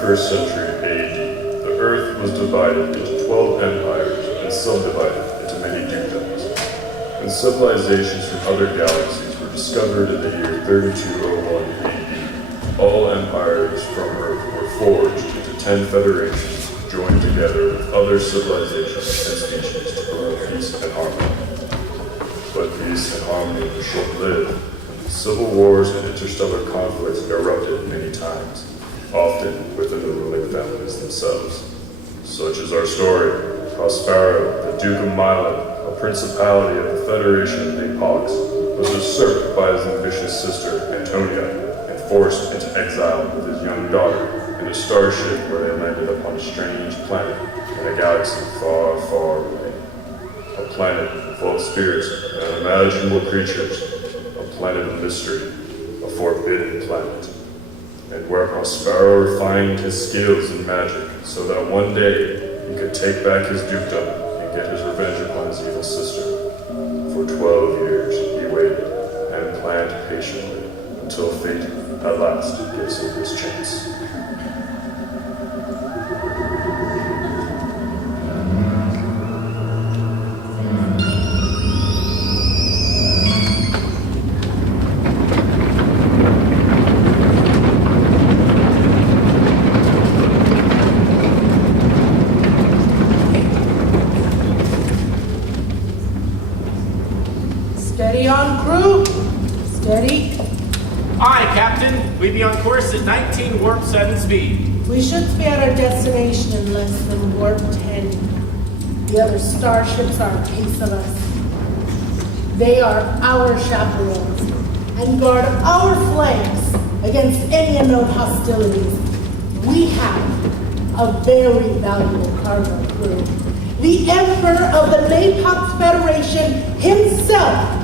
1st century AD, the Earth was divided into 12 empires and subdivided into many dukedoms, and civilizations from other galaxies were discovered in the year 3201 AD. All empires from Earth were forged into 10 federations, joined together with other civilizations and species to promote peace and harmony. But peace and harmony were short-lived. Civil wars and interstellar conflicts erupted many times, often within the ruling families themselves. Such is our story. Prospero, the Duke of Milan, a principality of the Federation of Apox, was usurped by his ambitious sister, Antonia, and forced into exile with his young daughter in a starship where they landed upon a strange planet in a galaxy far, far away. A planet full of spirits and unimaginable creatures, a planet of mystery, a forbidden planet, and where Prospero refined his skills in magic so that one day he could take back his dukedom and get his revenge upon his evil sister. For 12 years he waited and planned patiently until fate at last gives him his chance. Steady on, crew. Steady. Aye, Captain. We be on course at 19 warp 7 speed. We should be at our destination in less than warp 10. The other starships are a pace of us. They are our chaperones and guard our flanks against any unknown hostilities. We have a very valuable cargo crew. The Emperor of the Napox Federation himself,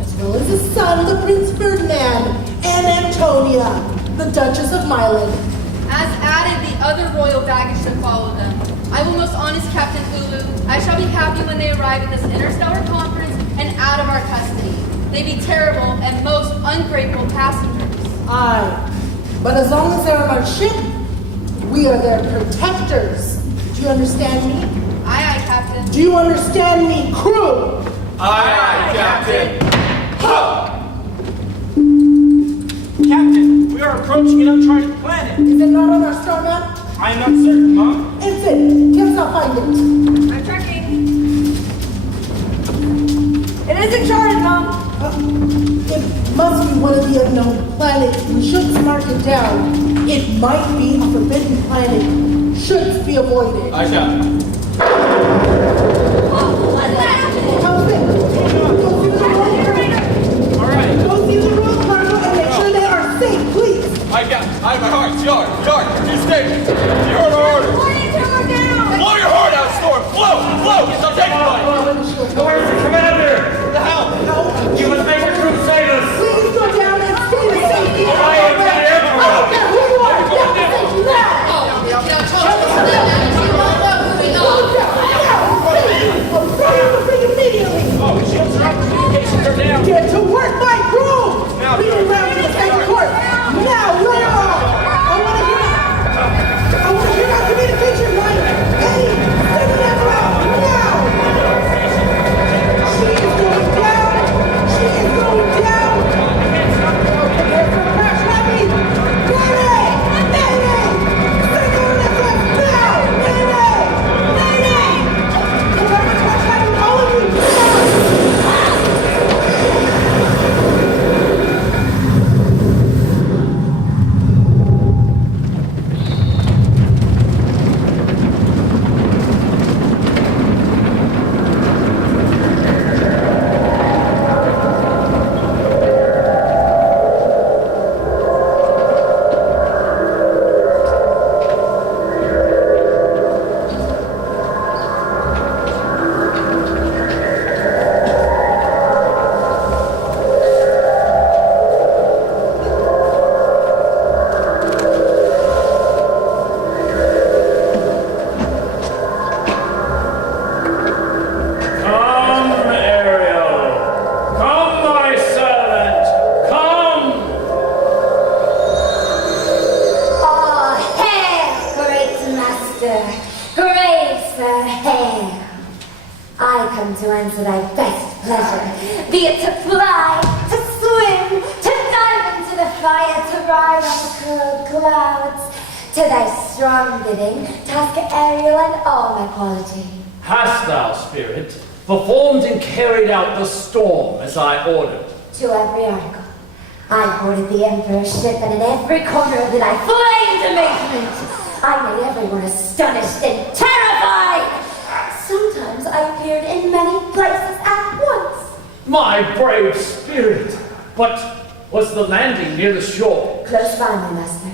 as well as his son, the Prince Ferdinand, and Antonia, the Duchess of Milan. As added the other royal baggage to follow them. I will most honest Captain Ulu. I shall be happy when they arrive at this interstellar conference and out of our custody. They be terrible and most ungrateful passengers. Aye, but as long as they're on our ship, we are their protectors. Do you understand me? Aye, aye, Captain. Do you understand me, crew? Aye, Captain. Huh! Captain, we are approaching an uncharted planet. Is it not on our star map? I am not certain, Mom. It's it. Guess I'll find it. I'm tracking. It isn't charted, Mom. It must be one of the unknown planets. We should mark it down. It might be a forbidden planet. Should be avoided. Aye, Captain. What's that? How's it? Go see the royal All right. Go see the royal cargo and make sure they are safe, please. I got my heart. Yard, you stay. You heard our orders. Blow your heart out, Storm. Blow. It's our taking point. Where's the commander? The hell? You must make your crew save us. Please go down and stay to safety. I am the emperor. I don't care who you are. Get to safety now. Oh, shields are up. Communications are down. Get to work, my crew! Be around in the second court. Now, let her off! I want to hear our communication line. Hey, send the number out now! She is going down. She is going times at thy best pleasure, be it to fly, to swim, to dive into the fire, to ride on the cold clouds, to thy strong bidding, task aerial and all my quality. Hast thou, spirit, performed and carried out the storm as I ordered? To every article. I boarded the Emperor's ship, and in every corner of it I flamed amazement. I made everyone astonished and terrified. Sometimes I appeared in many places at once. My brave spirit! But was the landing near the shore? Close by, my master.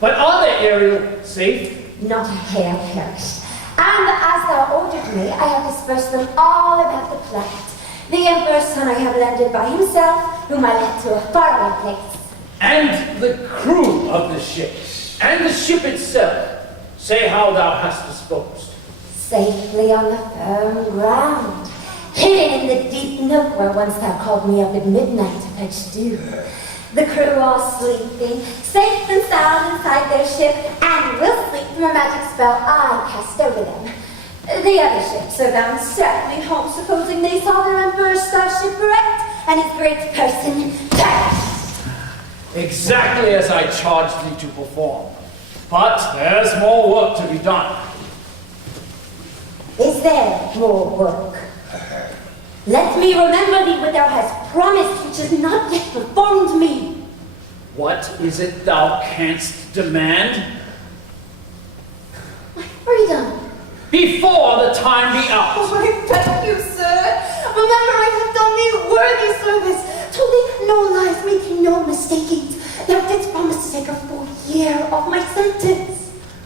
But are they, Ariel, safe? Not a hair perished. And as thou ordered me, I have dispersed them all about the planet. The Emperor's son I have landed by himself, whom I led to a faraway place. And the crew of the ship, and the ship itself, say how thou hast disposed. Safely on the firm ground, hidden in the deep nook where once thou called me up at midnight to fetch dew. The crew all sleeping, safe and sound inside their ship, and will sleep from a magic spell I cast over them. The other ships are bound sadly home, supposing they saw their Emperor's starship wrecked and his great person perished. Exactly as I charged thee to perform. But there's more work to be done. Is there more work? Let me remember thee what thou hast promised, which is not yet performed me. What is it thou canst demand? My freedom. Before the time be out. Oh, I thank you, sir. Remember, I have done thee worthy service, told thee no lies, making no mistakings. Thou didst promise to take a full year of my sentence.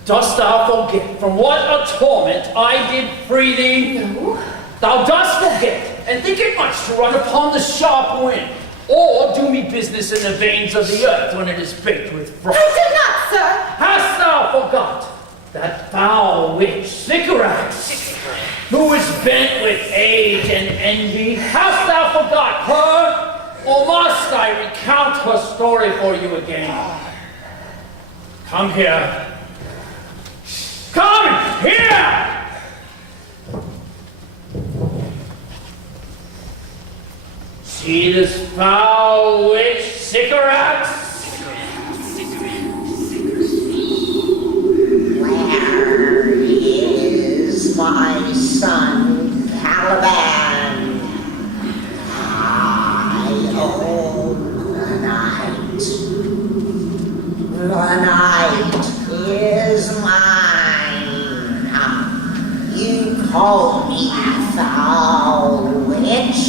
Dost thou forget from what a torment I did free thee? No. Thou dost forget, and think it much to run upon the sharp wind, or do me business in the veins of the earth when it is baked with frost. I did not, sir. Hast thou forgot that foul witch, Sycorax, who is bent with age and envy? Hast thou forgot her, or must I recount her story for you again? Come here. Come here! See this foul witch, Sycorax? Where is my son Caliban? I own the night. The night is mine. You call me a foul witch.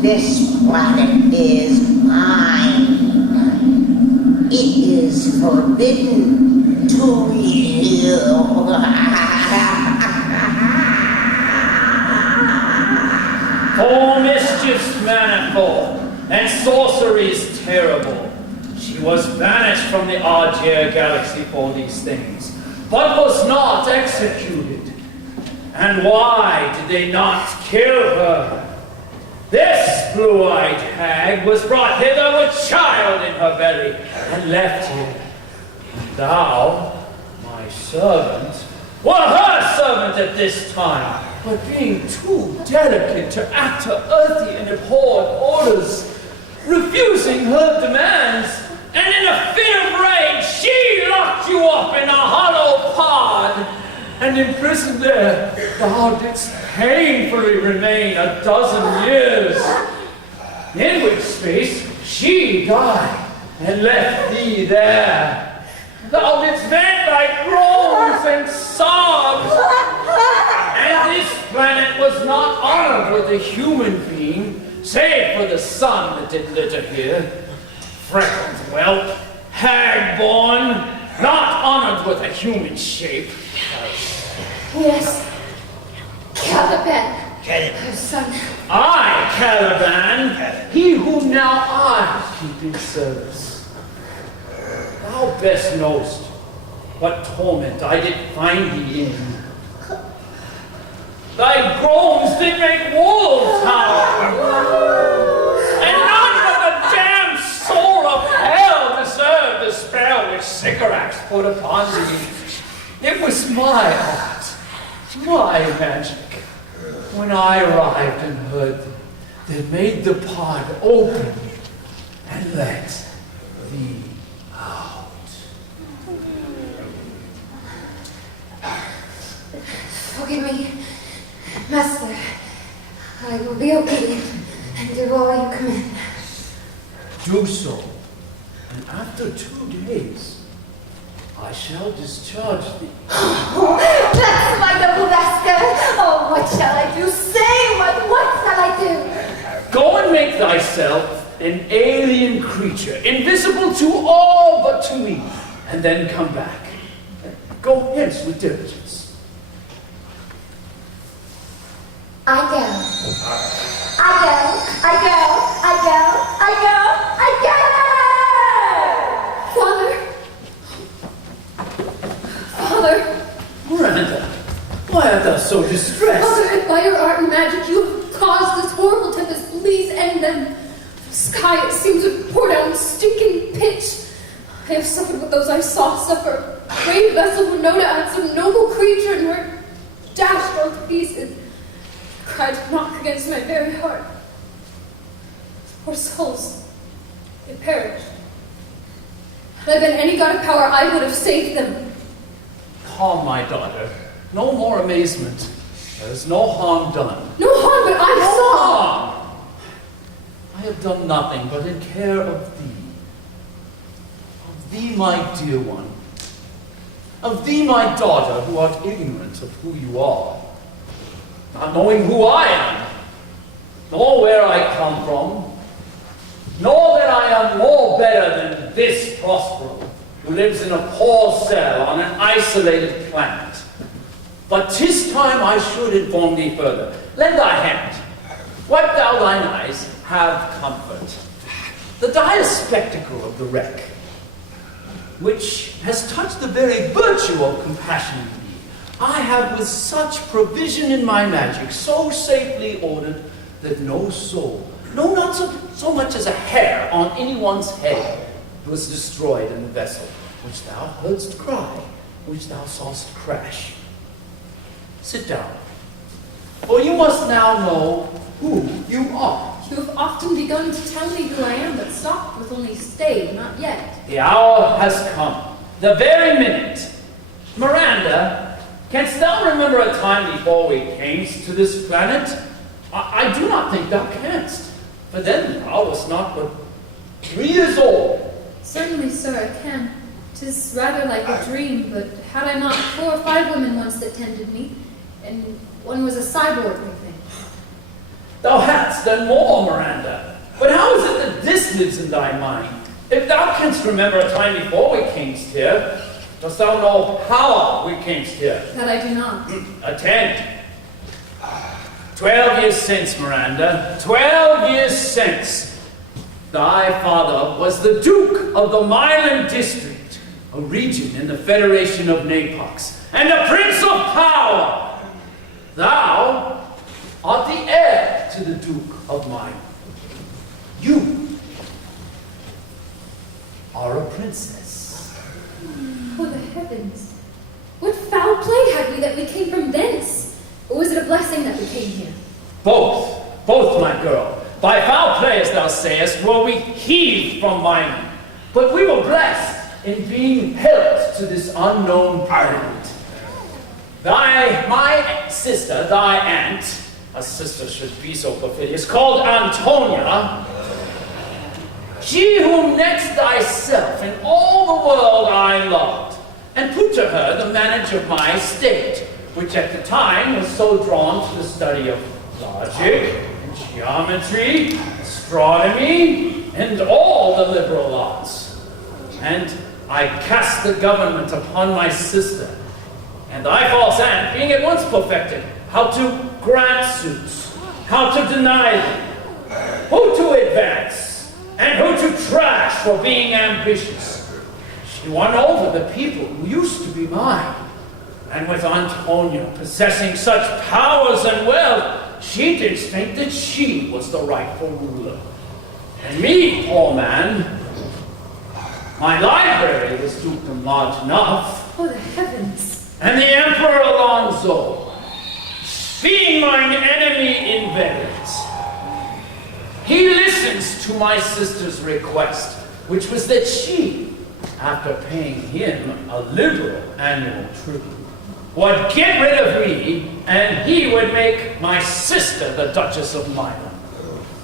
This planet is mine. It is forbidden to you. For mischief's manifold, and sorcery's terrible. She was banished from the Argier galaxy for these things, but was not executed. And why did they not kill her? This blue-eyed hag was brought hither with child in her belly, and left here. Thou, my servant, were her servant at this time, but being too delicate to act her earthy and abhorred orders, refusing her demands, and in a fit of rage, she locked you up in a hollow pod, and imprisoned there, thou didst painfully remain 12 years, in which space she died, and left thee there. Thou didst vent thy groans and sobs, and this planet was not honored with a human being, save for the sun that did litter here. Freckled whelp, hag-born, not honored with a human shape. Yes. Caliban. Her son. I, Caliban, he whom now I keep in service. Thou best knowest what torment I did find thee in. Thy groans did make wolves howl, and none but the damned soul of hell deserved the spell which Sycorax put upon thee. It was my art, my magic. when I arrived and heard they made the pod open and let thee out. Forgive me, Master. I will be obedient and do all you command. Do so, and after 2 days, I shall discharge thee. Oh, bless my noble master! Oh, what shall I do? Say, what shall I do? Go and make thyself an alien creature, invisible to all but to me, and then come back. Go hence with diligence. I go. Father, Miranda, why art thou so distressed? Father, if by your art and magic you have caused this horrible tempest, please end them. The sky, it seems, would pour down stinking pitch. I have suffered what those I saw suffer. Brave vessel would know to add some noble creature, and were dashed all to pieces. Cried to knock against my very heart. Poor souls, they perished. Had I been any god of power, I would have saved them. Calm, my daughter. No more amazement. There is no harm done. No harm, but I saw. Harm! I have done nothing but in care of thee. Of thee, my dear one. Of thee, my daughter, who art ignorant of who you are. Not knowing who I am, nor where I come from, nor that I am more better than this Prospero, who lives in a poor cell on an isolated planet. But 'tis time I should inform thee further. Lend thy hand. Wipe thou thine eyes, have comfort. The dire spectacle of the wreck, which has touched the very virtue of compassion in me, I have with such provision in my magic so safely ordered that no soul, no, not so much as a hair on anyone's head, was destroyed in the vessel, which thou heardst cry, which thou sawest crash. Sit down, for you must now know who you are. You have often begun to tell me who I am, but stopped with only stay, not yet. The hour has come, the very minute. Miranda, canst thou remember a time before we came to this planet? I do not think thou canst, for then thou wast not but 3 years old. Certainly, sir, I can. 'Tis rather like a dream, but had I not 4 or 5 women once that tended me, and one was a cyborg, I think. Thou hadst done more, Miranda. But how is it that this lives in thy mind? If thou canst remember a time before we camest here, dost thou know how we camest here? That I do not. Attend. 12 years since, Miranda, 12 years since, thy father was the Duke of the Milan District, a region in the Federation of Napox, and a Prince of Power. Thou art the heir to the Duke of Milan. You are a princess. Oh, the heavens. What foul play had we that we came from thence? Or was it a blessing that we came here? Both, my girl. By foul play, as thou sayest, were we heaved from Milan. But we were blessed in being helped to this unknown planet. My sister, thy aunt, a sister should be so perfidious, called Antonia, she whom next thyself in all the world I loved, and put to her the manage of my estate, which at the time was so drawn to the study of logic, and geometry, astronomy, and all the liberal arts. And I cast the government upon my sister, and thy false aunt, being at once perfected, how to grant suits, how to deny them, who to advance, and who to trash for being ambitious. She won over the people who used to be mine, and with Antonia possessing such powers and wealth, she did think that she was the rightful ruler. And me, poor man, my library was dukedom large enough, Oh, the heavens. and the Emperor Alonso, being mine enemy invades. He listens to my sister's request, which was that she, after paying him a liberal annual tribute, would get rid of me, and he would make my sister the Duchess of Milan.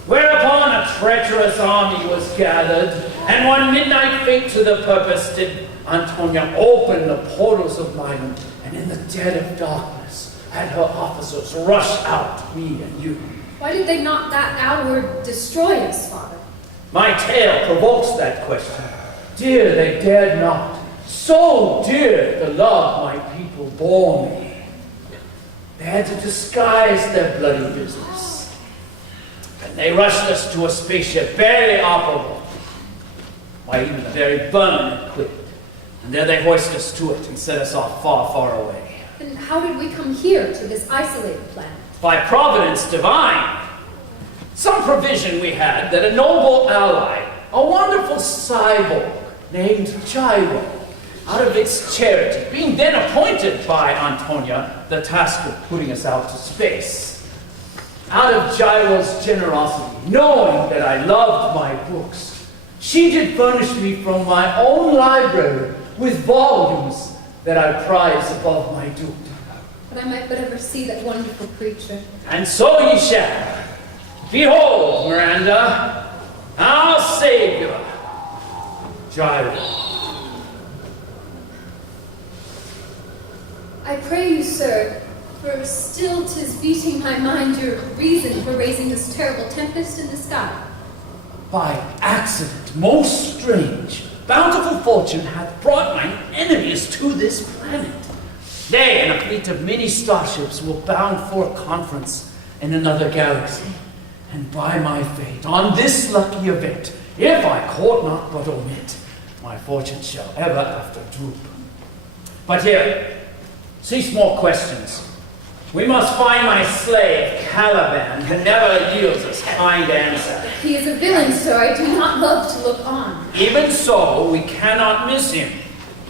Whereupon a treacherous army was gathered, and one midnight fate to the purpose did Antonia open the portals of Milan, and in the dead of darkness had her officers rush out, me and you. Why did they not that hour destroy us, Father? My tale provokes that question. Dear, they dared not. So dear the love my people bore me. They had to disguise their bloody business. And they rushed us to a spaceship barely operable. Why, even the very vermin had quit. And there they hoisted us to it and set us off far, far away. Then how did we come here to this isolated planet? By providence divine. Some provision we had that a noble ally, a wonderful cyborg named Gyro, out of its charity, being then appointed by Antonia the task of putting us out to space. Out of Gyro's generosity, knowing that I loved my books, she did furnish me from my own library with volumes that I prize above my dukedom. But I might but ever see that wonderful creature. And so ye shall. Behold, Miranda, our savior, Gyro. I pray you, sir, for still 'tis beating my mind your reason for raising this terrible tempest in the sky. By accident, most strange, bountiful fortune hath brought mine enemies to this planet. They and a fleet of many starships were bound for a conference in another galaxy. And by my fate, on this lucky event, if I court not but omit, my fortune shall ever after droop. But here, cease more questions. We must find my slave, Caliban, who never yields us kind answer. He is a villain, sir. I do not love to look on. Even so, we cannot miss him.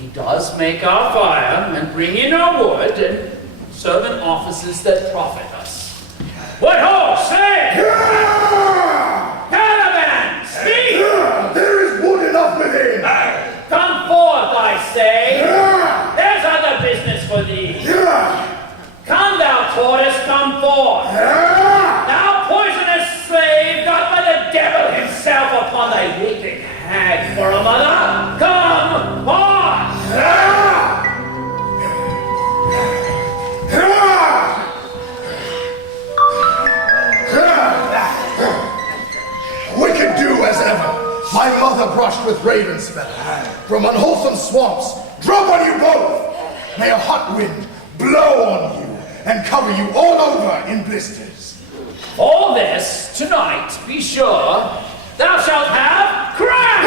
He does make our fire, and bring in our wood, and servant offices that profit us. What ho, say! Caliban, speak! There is wood enough within! Come forth, I say! There's other business for thee. Come, thou tortoise, come forth! Thou poisonous slave, got by the devil himself upon thy weeping hag for a mother! Come forth! Wicked do as ever. My mother brushed with raven's feather. From unwholesome swamps, drop on you both. May a hot wind blow on you and cover you all over in blisters. All this, tonight, be sure, thou shalt have crash!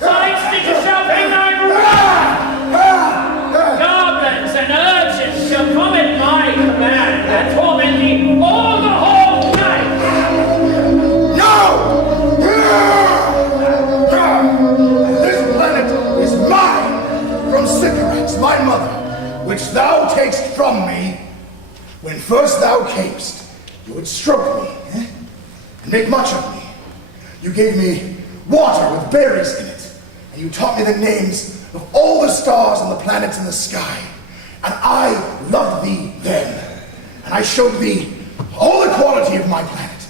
Sonic stitches shall pay thy wrath! Goblins and urchins shall come at my command and torment thee all the whole night! No! This planet is mine from Sycorax, my mother, which thou takest from me. When first thou camest, you would stroke me, and make much of me. You gave me water with berries in it, and you taught me the names of all the stars and the planets in the sky. And I loved thee then, and I showed thee all the quality of my planet,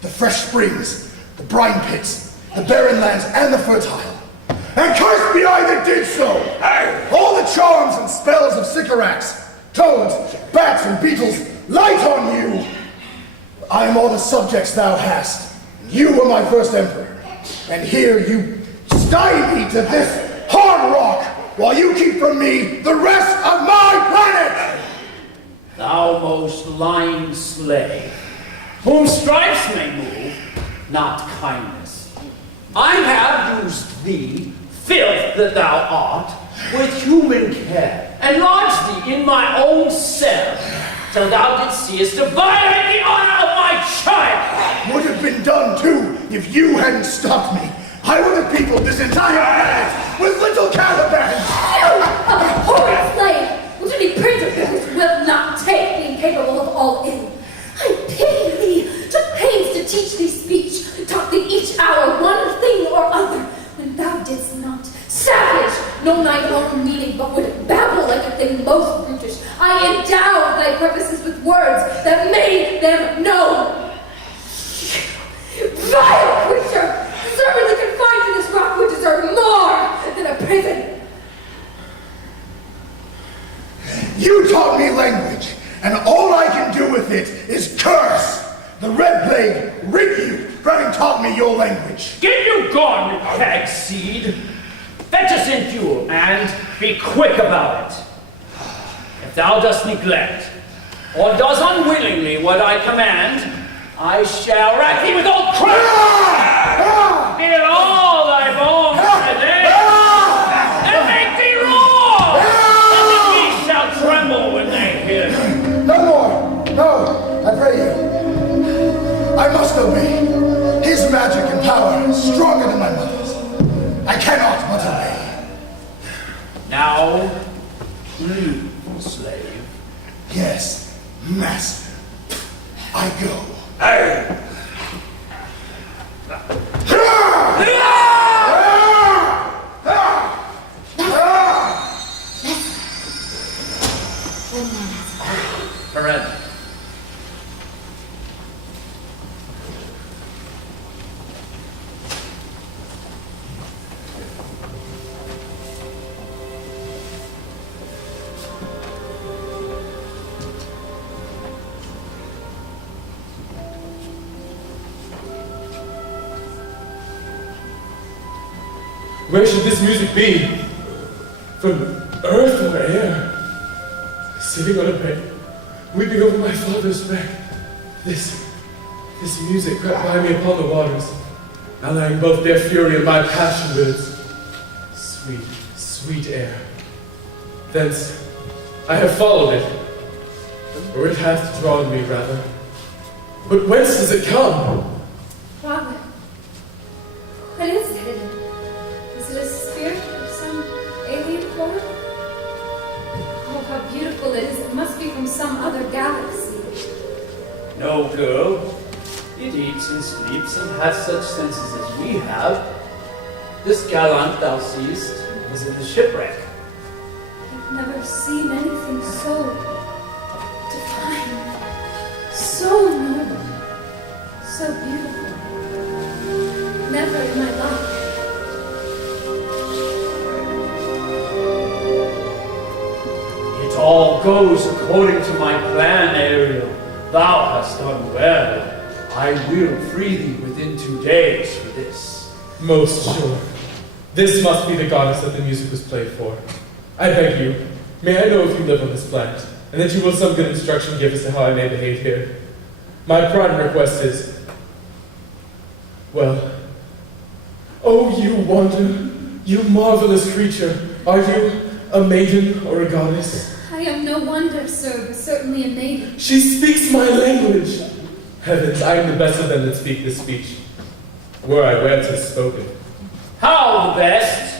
the fresh springs, the brine pits, the barren lands, and the fertile. And cursed be I that did so! All the charms and spells of Sycorax, toads, bats, and beetles, light on you! I am all the subjects thou hast. You were my first emperor, and here you style me to this hard rock, while you keep from me the rest of my planet! Thou most lying slave, whom stripes may move, not kindness. I have used thee, filth that thou art, with human care, and lodged thee in my own cell, till thou didst see us to violate the honor of my child! Would have been done too, if you hadn't stopped me. I would have peopled this entire planet with little Calibans! You! A horrid slave! Would you thee, Prince of Goodness, wilt not take, being capable of all ill. I pity thee, took pains to teach thee speech, taught thee each hour one thing or other, when thou didst not. Savage, know thy own meaning, but would babble like a thing most brutish. I endowed thy purposes with words that made them known. Vile creature! Deservedly confined to this rock would deserve more than a prison. You taught me language, and all I can do with it is curse. The Red Plague rig you for having taught me your language. Get you gone, hag seed! Fetch us in fuel, and be quick about it. If thou dost neglect, or does unwillingly what I command, I shall rack thee with old crack! Feel all thy bones today, and make thee roar! And the beasts shall tremble when they hear thee. No more! No! I pray you. I must obey. His magic and power is stronger than my mother's. I cannot but obey. Now, leave, slave. Yes, master. I go. Hey! Miranda. Where should this music be? From earth or air? Sitting on a bed, weeping over my father's wreck. This music crept by me upon the waters, allaying both their fury and my passion with its sweet, sweet air. Thence I have followed it, or it hath drawn me rather. But whence does it come? Father, what is it? Is it a spirit of some alien form? Oh, how beautiful it is. It must be from some other galaxy. No, girl. It eats and sleeps and has such senses as we have. This gallant thou seest was in the shipwreck. I've never seen anything so divine, so noble, so beautiful. Never in my life. It all goes according to my plan, Ariel. Thou hast done well. I will free thee within 2 days for this. Most sure. This must be the goddess that the music was played for. I beg you, may I know if you live on this planet, and that you will some good instruction give as to how I may behave here. My pride and request is, well, oh, you wonder, you marvelous creature, are you a maiden or a goddess? I am no wonder, sir, but certainly a maiden. She speaks my language. Heavens, I am the best of them that speak this speech. Were I where 'tis spoken. How the best?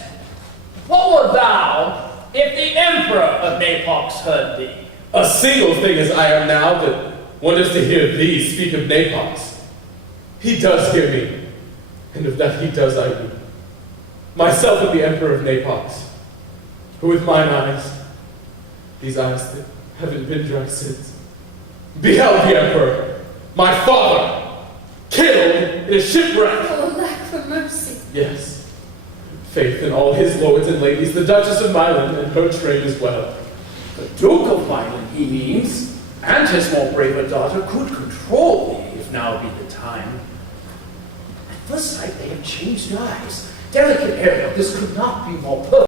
What wert thou if the Emperor of Napox heard thee? A single thing as I am now that wonders to hear thee speak of Napox. He does hear me, and of that he does I weep. Myself and the Emperor of Napox, who with mine eyes, these eyes that haven't been dry since, beheld the Emperor, my father, killed in a shipwreck. Oh, lack for mercy. Yes, faith in all his lords and ladies, the Duchess of Milan and her train as well. The Duke of Milan, he means, and his more braver daughter could control thee, if now be the time. At first sight they have changed eyes. Delicate Ariel, this could not be more perfect.